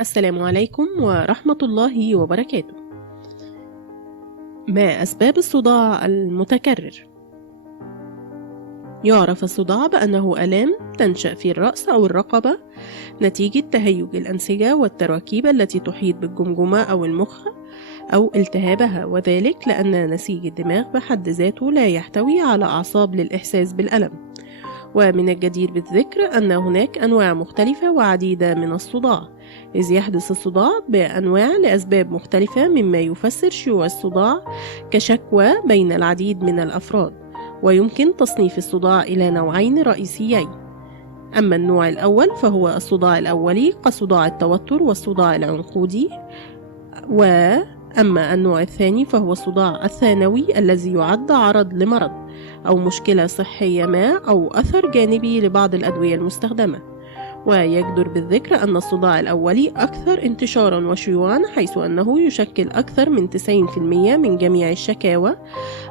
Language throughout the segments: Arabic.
السلام عليكم ورحمة الله وبركاته. ما أسباب الصداع المتكرر؟ يعرف الصداع بأنه آلام تنشأ في الرأس أو الرقبة نتيجة تهيج الأنسجة والتراكيب التي تحيط بالجمجمة أو المخ أو التهابها، وذلك لأن نسيج الدماغ بحد ذاته لا يحتوي على أعصاب للإحساس بالألم. ومن الجدير بالذكر أن هناك أنواع مختلفة وعديدة من الصداع، إذ يحدث الصداع بأنواع لأسباب مختلفة، مما يفسر شيوع الصداع كشكوى بين العديد من الأفراد. ويمكن تصنيف الصداع إلى نوعين رئيسيين. أما النوع الأول فهو الصداع الأولي كصداع التوتر والصداع العنقودي، وأما النوع الثاني فهو الصداع الثانوي الذي يعد عرض لمرض أو مشكلة صحية ما أو أثر جانبي لبعض الأدوية المستخدمة. ويجدر بالذكر أن الصداع الأولي أكثر انتشارا وشيوعا، حيث أنه يشكل أكثر من 90% من جميع الشكاوى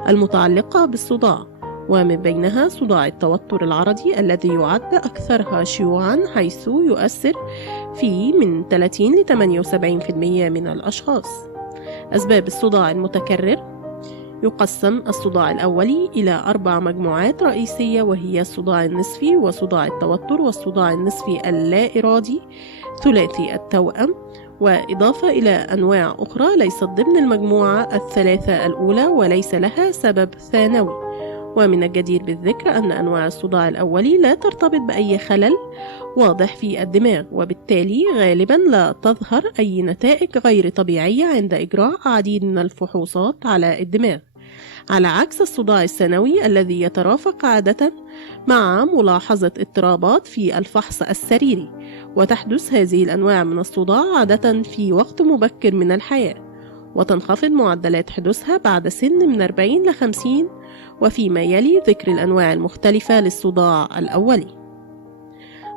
المتعلقة بالصداع، ومن بينها صداع التوتر العرضي الذي يعد أكثرها شيوعا، حيث يؤثر في من 30 ل 78% من الأشخاص. أسباب الصداع المتكرر: يقسم الصداع الأولي إلى 4 مجموعات رئيسية، وهي الصداع النصفي وصداع التوتر والصداع النصفي اللا إرادي ثلاثي التوأم، وإضافة إلى أنواع أخرى ليست ضمن المجموعة الثلاثة الأولى وليس لها سبب ثانوي. ومن الجدير بالذكر أن أنواع الصداع الأولي لا ترتبط بأي خلل واضح في الدماغ، وبالتالي غالبا لا تظهر أي نتائج غير طبيعية عند إجراء عديد من الفحوصات على الدماغ، على عكس الصداع الثانوي الذي يترافق عادة مع ملاحظة اضطرابات في الفحص السريري. وتحدث هذه الأنواع من الصداع عادة في وقت مبكر من الحياة، وتنخفض معدلات حدوثها بعد سن من 40 ل 50. وفيما يلي ذكر الأنواع المختلفة للصداع الأولي.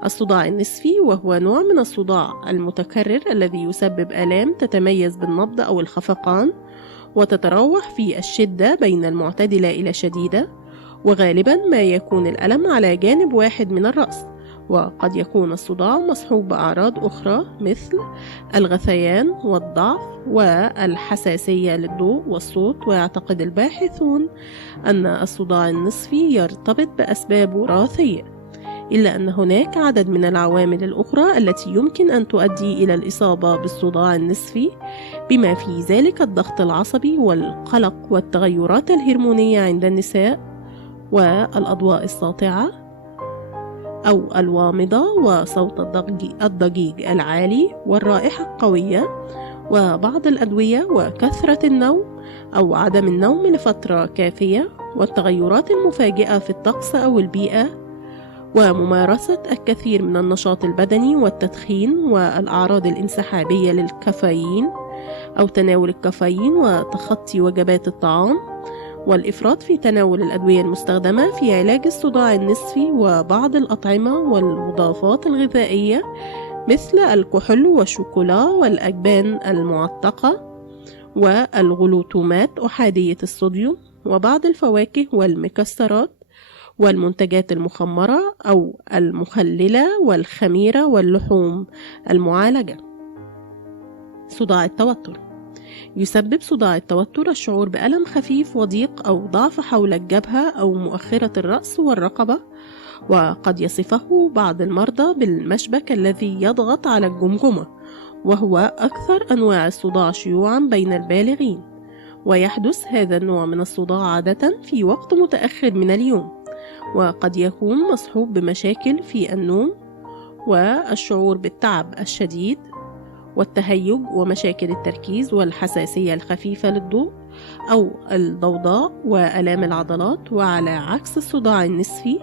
الصداع النصفي وهو نوع من الصداع المتكرر الذي يسبب آلام تتميز بالنبض أو الخفقان، وتتراوح في الشدة بين المعتدلة إلى شديدة، وغالبا ما يكون الألم على جانب واحد من الرأس. وقد يكون الصداع مصحوب بأعراض أخرى مثل الغثيان والضعف والحساسية للضوء والصوت. ويعتقد الباحثون أن الصداع النصفي يرتبط بأسباب وراثية، إلا أن هناك عدد من العوامل الأخرى التي يمكن أن تؤدي إلى الإصابة بالصداع النصفي، بما في ذلك الضغط العصبي والقلق والتغيرات الهرمونية عند النساء، والأضواء الساطعة أو الوامضة، وصوت الضجيج العالي، والرائحة القوية، وبعض الأدوية، وكثرة النوم أو عدم النوم لفترة كافية، والتغيرات المفاجئة في الطقس أو البيئة، وممارسة الكثير من النشاط البدني والتدخين، والأعراض الانسحابية للكافيين أو تناول الكافيين، وتخطي وجبات الطعام، والإفراط في تناول الأدوية المستخدمة في علاج الصداع النصفي، وبعض الأطعمة والمضادات الغذائية مثل الكحول والشوكولا والأجبان المعتقة والغلوتومات أحادية الصوديوم، وبعض الفواكه والمكسرات والمنتجات المخمرة أو المخللة والخميرة واللحوم المعالجة. صداع التوتر: يسبب صداع التوتر الشعور بألم خفيف وضيق أو ضعف حول الجبهة أو مؤخرة الرأس والرقبة، وقد يصفه بعض المرضى بالمشبك الذي يضغط على الجمجمة، وهو أكثر أنواع الصداع شيوعا بين البالغين. ويحدث هذا النوع من الصداع عادة في وقت متأخر من اليوم، وقد يكون مصحوب بمشاكل في النوم والشعور بالتعب الشديد والتهيج ومشاكل التركيز والحساسية الخفيفة للضوء أو الضوضاء وآلام العضلات. وعلى عكس الصداع النصفي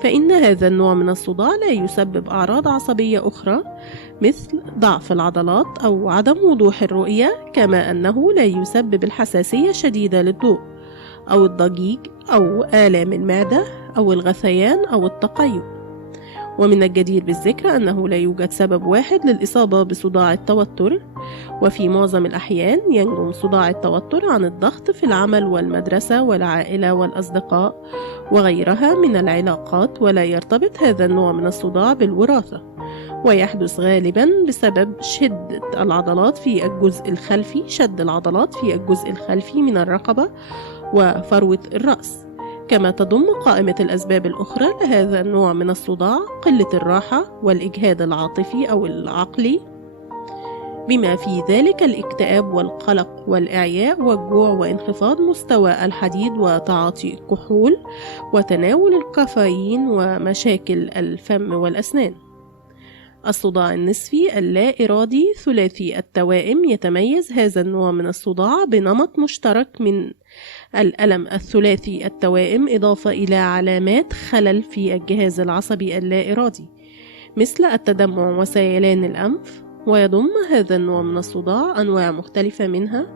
فإن هذا النوع من الصداع لا يسبب أعراض عصبية أخرى مثل ضعف العضلات أو عدم وضوح الرؤية، كما أنه لا يسبب الحساسية الشديدة للضوء أو الضجيج أو آلام المعدة أو الغثيان أو التقيؤ. ومن الجدير بالذكر أنه لا يوجد سبب واحد للإصابة بصداع التوتر، وفي معظم الأحيان ينجم صداع التوتر عن الضغط في العمل والمدرسة والعائلة والأصدقاء وغيرها من العلاقات، ولا يرتبط هذا النوع من الصداع بالوراثة. ويحدث غالبا بسبب شد العضلات في الجزء الخلفي من الرقبة وفروة الرأس. كما تضم قائمة الأسباب الأخرى لهذا النوع من الصداع قلة الراحة والإجهاد العاطفي أو العقلي، بما في ذلك الاكتئاب والقلق والإعياء والجوع وانخفاض مستوى الحديد وتعاطي الكحول وتناول الكافيين ومشاكل الفم والأسنان. الصداع النصفي اللا إرادي ثلاثي التوائم. يتميز هذا النوع من الصداع بنمط مشترك من الألم الثلاثي التوائم إضافة إلى علامات خلل في الجهاز العصبي اللا إرادي مثل التدمع وسيلان الأنف. ويضم هذا النوع من الصداع أنواع مختلفة منها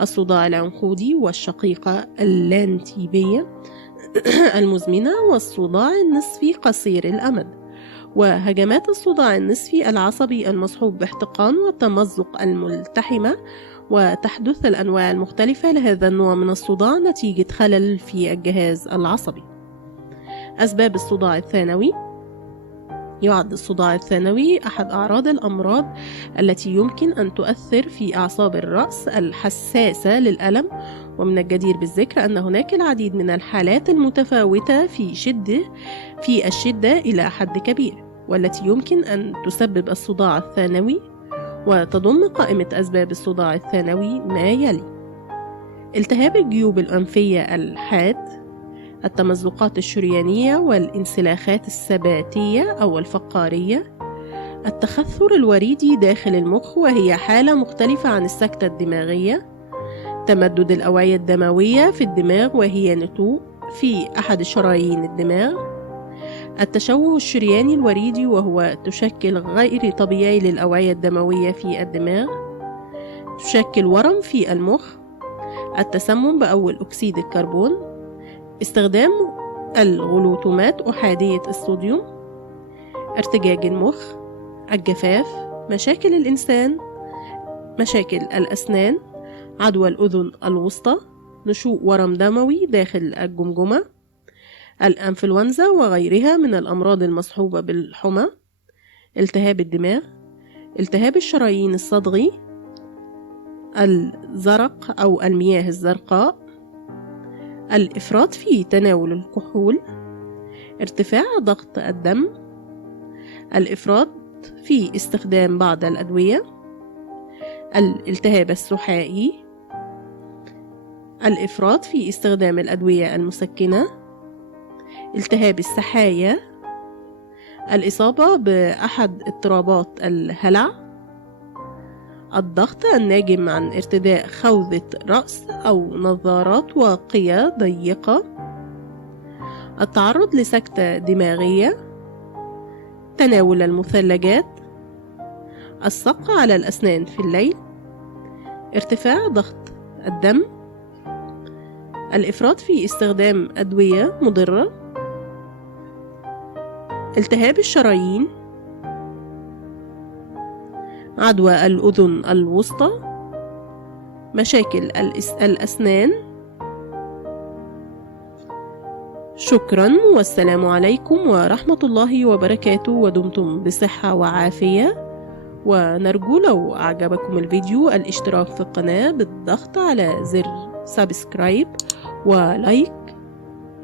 الصداع العنقودي والشقيقة اللانتيبية المزمنة والصداع النصفي قصير الأمد. وهجمات الصداع النصفي العصبي المصحوب باحتقان والتمزق الملتحمة. وتحدث الأنواع المختلفة لهذا النوع من الصداع نتيجة خلل في الجهاز العصبي. أسباب الصداع الثانوي. يعد الصداع الثانوي أحد أعراض الأمراض التي يمكن أن تؤثر في أعصاب الرأس الحساسة للألم، ومن الجدير بالذكر أن هناك العديد من الحالات المتفاوتة في الشدة إلى حد كبير، والتي يمكن أن تسبب الصداع الثانوي. وتضم قائمة أسباب الصداع الثانوي ما يلي: التهاب الجيوب الأنفية الحاد، التمزقات الشريانية والانسلاخات السباتية أو الفقارية، التخثر الوريدي داخل المخ وهي حالة مختلفة عن السكتة الدماغية، تمدد الأوعية الدموية في الدماغ وهي نتوء في أحد شرايين الدماغ، التشوه الشرياني الوريدي وهو تشكل غير طبيعي للأوعية الدموية في الدماغ، تشكل ورم في المخ، التسمم بأول أكسيد الكربون، استخدام الغلوتومات أحادية الصوديوم، ارتجاج المخ، الجفاف، مشاكل الإنسان، مشاكل الأسنان، عدوى الأذن الوسطى، نشوء ورم دموي داخل الجمجمة، الأنفلونزا وغيرها من الأمراض المصحوبة بالحمى، التهاب الدماغ، التهاب الشرايين الصدغي، الزرق أو المياه الزرقاء، الإفراط في تناول الكحول، ارتفاع ضغط الدم، الإفراط في استخدام بعض الأدوية، الالتهاب السحائي، الإفراط في استخدام الأدوية المسكنة، التهاب السحايا، الإصابة بأحد اضطرابات الهلع، الضغط الناجم عن ارتداء خوذة رأس أو نظارات واقية ضيقة، التعرض لسكتة دماغية، تناول المثلجات، الصق على الأسنان في الليل، ارتفاع ضغط الدم، الإفراط في استخدام أدوية مضرة، التهاب الشرايين، عدوى الأذن الوسطى، مشاكل الأسنان. شكرا والسلام عليكم ورحمة الله وبركاته، ودمتم بصحة وعافية. ونرجو لو أعجبكم الفيديو الاشتراك في القناة بالضغط على زر سبسكرايب ولايك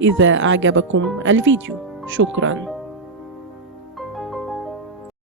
إذا أعجبكم الفيديو. شكرا.